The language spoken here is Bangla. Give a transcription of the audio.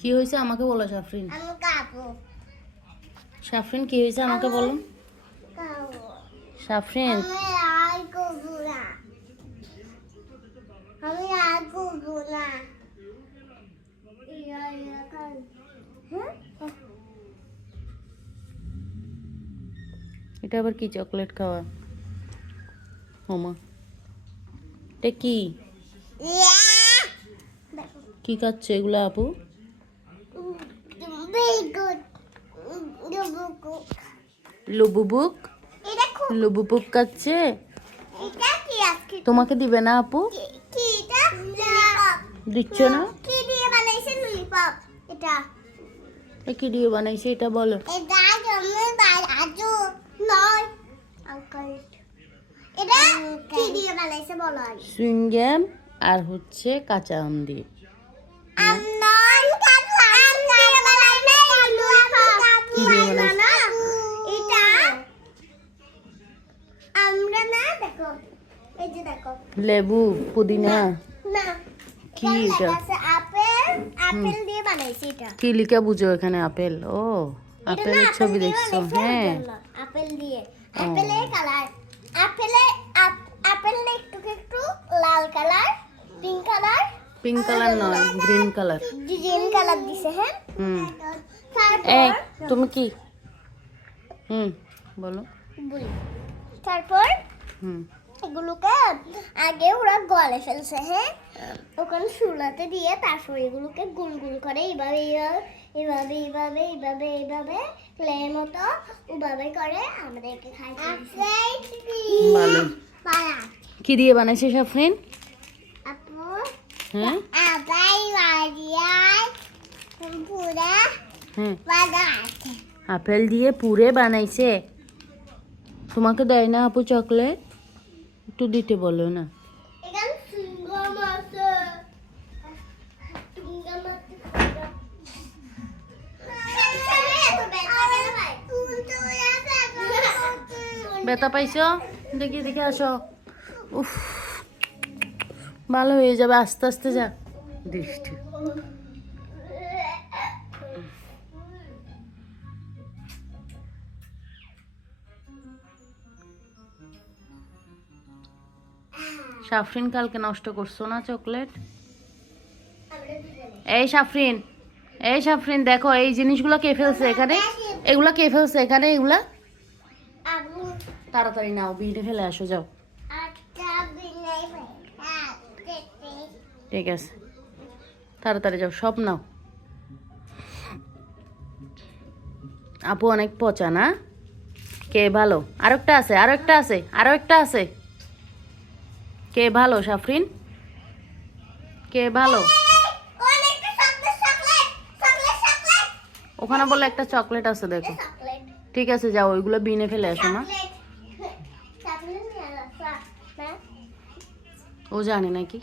কি হয়েছে আমাকে বলো সাফরিন। সাফরিন কি হয়েছে আমাকে বলো সাফরিন। এটা আবার কি চকলেট খাওয়া হোমা? এটা কি কি খাচ্ছে এগুলো আপু? লুবুবুক লুবুবুক খাচ্ছে। তোমাকে দিবে না আপু? দিচ্ছ না? কি দিয়ে বানাইছে এটা বলো। সুইংগাম আর হচ্ছে কাঁচা আম দিয়ে। লেবু পুদিনা কি এটা? আপেল দিয়ে বানাইছি এটা। কি লিখে বুঝো এখানে আপেল? ও আপেলের ছবি দেখছো? হ্যাঁ আপেল দিয়ে আপেলের কালার আপেল একটু লাল কালার পিঙ্ক কালার নয় গ্রিন কালার দিছে। হ্যাঁ এই তুমি কি বলো। তারপর এগুলোকে আগে ওরা গলে ফেলছে। হ্যাঁ ওখানে চুলাতে দিয়ে তারপর এগুলোকে গুল গুল করে এইভাবে ক্লের মতো ওভাবে করে আমাদেরকে খাইতে ভালো। কি দিয়ে বানাইছে সাফরিন? আপু হ্যাঁ আপেল দিয়ে পুরে বানাইছে। তোমাকে দেয় না আপু চকলেট? একটু দিতে বলো না। ব্যথা পাইছো? দেখি দেখে আসো। উফ ভালো হয়ে যাবে আস্তে আস্তে যা। দৃষ্টি সাফরিন কালকে নষ্ট করছো না চকলেট? এই সাফরিন দেখো এই জিনিসগুলো কে ফেলছে এখানে? এগুলা কে ফেলছে এখানে? এগুলা তাড়াতাড়ি নাও বিনে ফেলে আসো যাও। ঠিক আছে তাড়াতাড়ি যাও সব নাও। আপু অনেক পচা না? কে ভালো? আরো একটা আছে। কে ভালো সাফরিন? কে ভালো? ওখানে বলে একটা চকলেট আছে দেখো। ঠিক আছে যাও ওইগুলো বিনে ফেলে আসো মা। ও জানে নাকি?